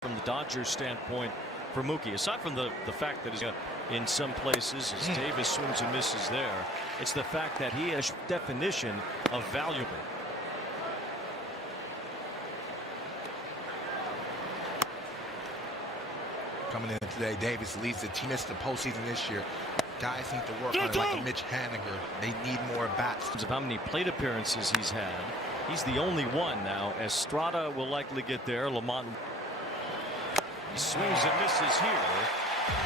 From the Dodgers standpoint for Mookie, aside from the fact that he's in some places as Davis swings and misses there, it's the fact that he has definition of valuable. Coming in today, Davis leads the team. Missed the postseason this year. Guys need to work on it like a Mitch Haniger. They need more bats. Of how many plate appearances he's had. He's the only one now. Estrada will likely get there. Lamont. He swings and misses here.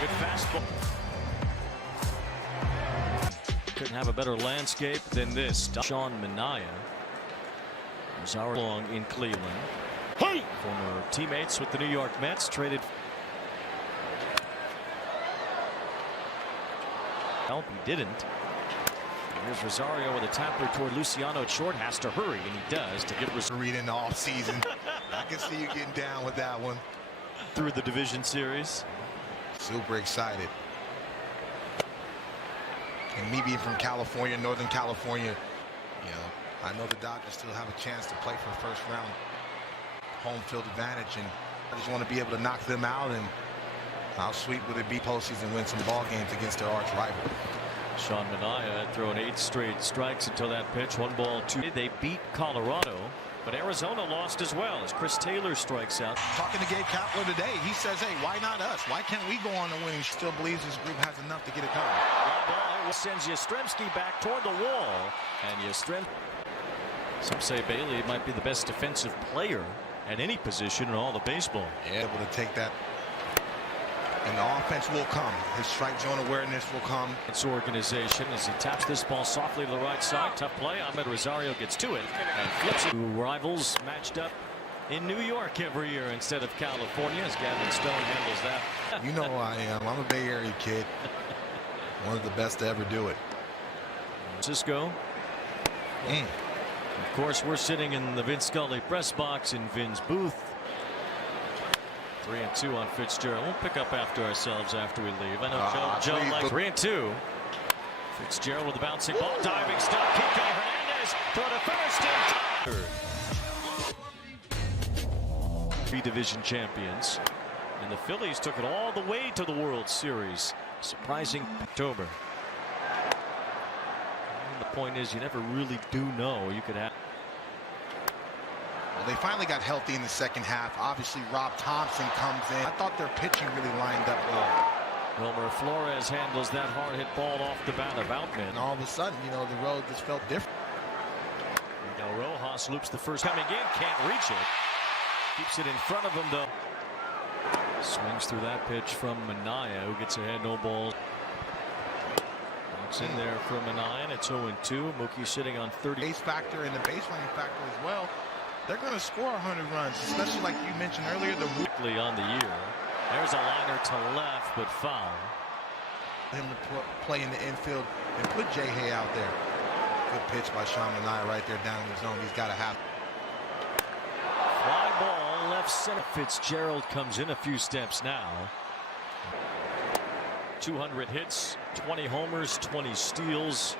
Good fastball. Couldn't have a better landscape than this. Sean Manaea. Rosario long in Cleveland. Hey! Former teammates with the New York Mets traded. Well, he didn't. Here's Rosario with a tapper toward Luciano at short. Has to hurry, and he does to get Rosario in the offseason. I can see you getting down with that one. Through the division series. Super excited. And me being from California, Northern California, you know, I know the Dodgers still have a chance to play for first round home field advantage, and I just want to be able to knock them out. And how sweet would it be postseason win some ball games against their arch rival? Sean Manaea had thrown 8 straight strikes until that pitch. 1 ball, 2. They beat Colorado, but Arizona lost as well as Chris Taylor strikes out. Talking to Gabe Kapler today, he says, hey, why not us? Why can't we go on the winning? Still believes his group has enough to get it done. Fly ball sends Yastrzemski back toward the wall, and Yastrzemski. Some say Bailey might be the best defensive player at any position in all of baseball. Yeah, able to take that. And the offense will come. His strike zone awareness will come. It's organization as he taps this ball softly to the right side. Tough play. Ahmed Rosario gets to it and flips it. Two rivals matched up in New York every year instead of California as Gavin Stone handles that. You know who I am. I'm a Bay Area kid. One of the best to ever do it. Cisco. Of course, we're sitting in the Vince Scully press box in Vin's booth. 3-2 on Fitzgerald. We'll pick up after ourselves after we leave. I know Joe likes 3-2. Fitzgerald with the bouncing ball, diving stop. Kiko Hernandez throw to first in time. Three division champions, and the Phillies took it all the way to the World Series. Surprising October. And the point is, you never really do know. You could have. Well, they finally got healthy in the second half. Obviously, Rob Thompson comes in. I thought their pitching really lined up well. Wilmer Flores handles that hard hit ball off the bat of Outman. And all of a sudden, you know, the road just felt different. Now Rojas loops the first coming in, can't reach it. Keeps it in front of him though. Swings through that pitch from Manaea, who gets ahead, no balls. Knocks in there from Manaea, and it's 0-2. Mookie sitting on 30. Base factor and the base running factor as well. They're going to score 100 runs, especially like you mentioned earlier. The weekly on the year. There's a liner to left, but foul. Him to play in the infield and put Jay Hay out there. Good pitch by Sean Manaea right there down in the zone. He's got to have. Fly ball left center. Fitzgerald comes in a few steps now. 200 hits, 20 homers, 20 steals.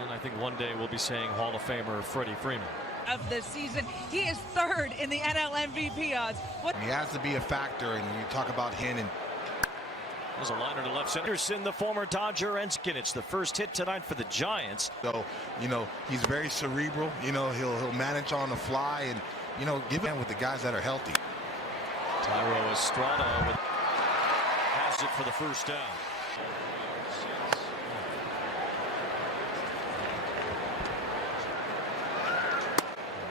And I think one day we'll be saying Hall of Famer Freddie Freeman. Of the season, he is 3rd in the NL MVP odds. He has to be a factor, and you talk about Hennon. There's a liner to left center. Anderson, the former Dodger, and it's the first hit tonight for the Giants. So, you know, he's very cerebral. You know, he'll manage on the fly, and you know, give it with the guys that are healthy. Tyro Estrada has it for the first down.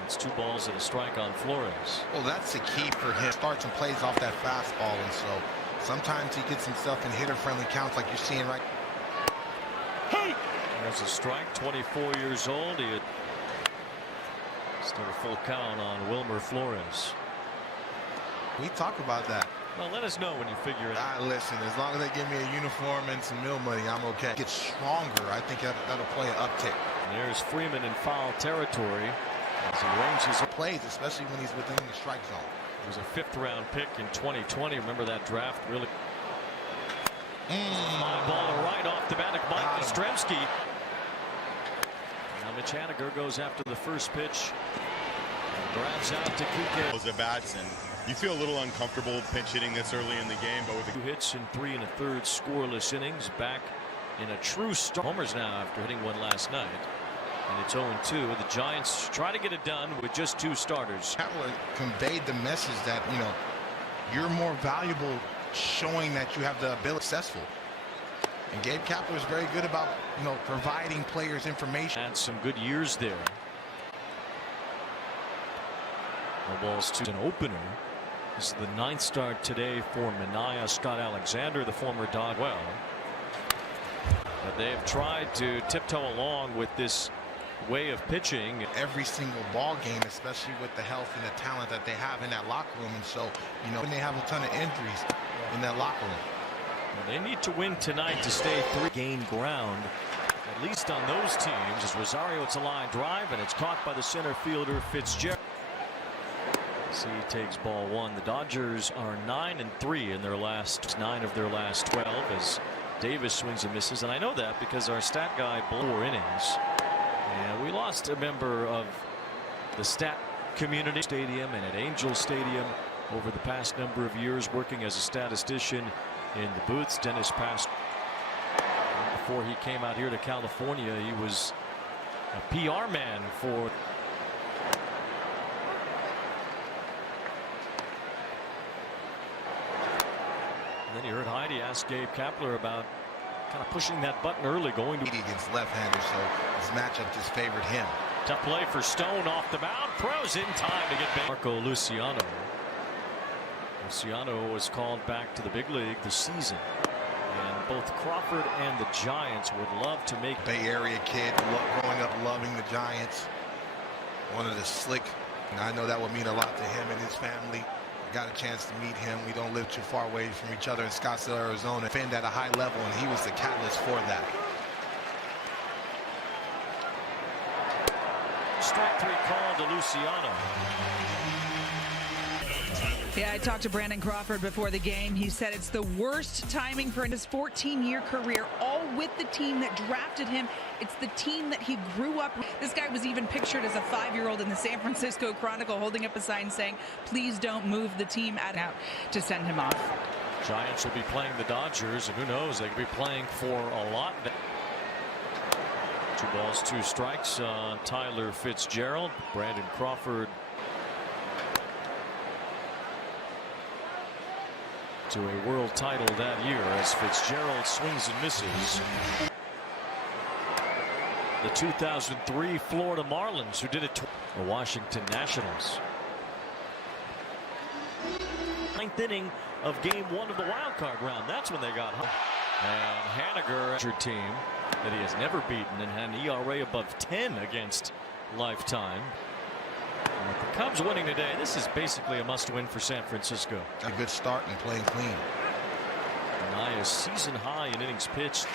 It's 2 balls and a strike on Flores. Well, that's the key for him. Starts and plays off that fastball, and so sometimes he gets himself in hitter-friendly counts like you're seeing right. Hey! There's a strike. 24 years old. He had still a full count on Wilmer Flores. We talk about that. Well, let us know when you figure it out. Listen, as long as they give me a uniform and some meal money, I'm okay. Get stronger. I think that'll play an uptick. There's Freeman in foul territory. As he ranges plays, especially when he's within the strike zone. He was a 5th-round pick in 2020. Remember that draft? Really. Fly ball right off the bat of Mike Yastrzemski. Now Mitch Haniger goes after the first pitch. Grabs out to Kike. Those are bats, and You feel a little uncomfortable pinch hitting this early in the game, but with 2 hits in 3 1/3 scoreless innings, back in a true start. Homers now after hitting one last night, and it's 0-2. The Giants try to get it done with just 2 starters. Kapler conveyed the message that, you know, you're more valuable showing that you have the ability successful. And Gabe Kapler is very good about, you know, providing players information. Had some good years there. No balls to an opener. This is the 9th start today for Minaya. Scott Alexander, the former Dod. Well, but they have tried to tiptoe along with this way of pitching. Every single ball game, especially with the health and the talent that they have in that locker room. And so, you know, when they have a ton of injuries in that locker room. They need to win tonight to stay 3. Gain ground, at least on those teams. As Rosario, it's a line drive, and it's caught by the center fielder Fitzgerald. See, he takes ball 1. The Dodgers are 9-3 in their last 9 of their last 12 as Davis swings and misses. And I know that because our stat guy blew 4 innings. And we lost a member of the stat community stadium and at Angel Stadium over the past number of years, working as a statistician in the booths. Dennis passed. Before he came out here to California, he was a PR man for. And then you heard Heidi ask Gabe Kapler about kind of pushing that button early, going to against left-handers, so this matchup just favored him. Tough play for Stone off the mound. Throws in time to get back. Marco Luciano. Luciano was called back to the big league this season, and both Crawford and the Giants would love to make. Bay Area kid growing up loving the Giants, one of the slick, and I know that would mean a lot to him and his family. I got a chance to meet him. We don't live too far away from each other in Scottsdale, Arizona. Defend at a high level, and he was the catalyst for that. Strike 3 call to Luciano. Yeah, I talked to Brandon Crawford before the game. He said it's the worst timing for his 14-year career, all with the team that drafted him. It's the team that he grew up with. This guy was even pictured as a 5-year-old in the San Francisco Chronicle holding up a sign saying, please don't move the team out to send him off. Giants will be playing the Dodgers, and who knows, they could be playing for a lot. 2 balls, 2 strikes on Tyler Fitzgerald. Brandon Crawford to a world title that year as Fitzgerald swings and misses. The 2003 Florida Marlins, who did it to the Washington Nationals. 9th inning of game 1 of the wild card round. That's when they got home. And Haniger, team that he has never beaten and had an ERA above 10 against lifetime. And with the Cubs winning today, this is basically a must-win for San Francisco. A good start and playing clean. Minaya's season high in innings pitched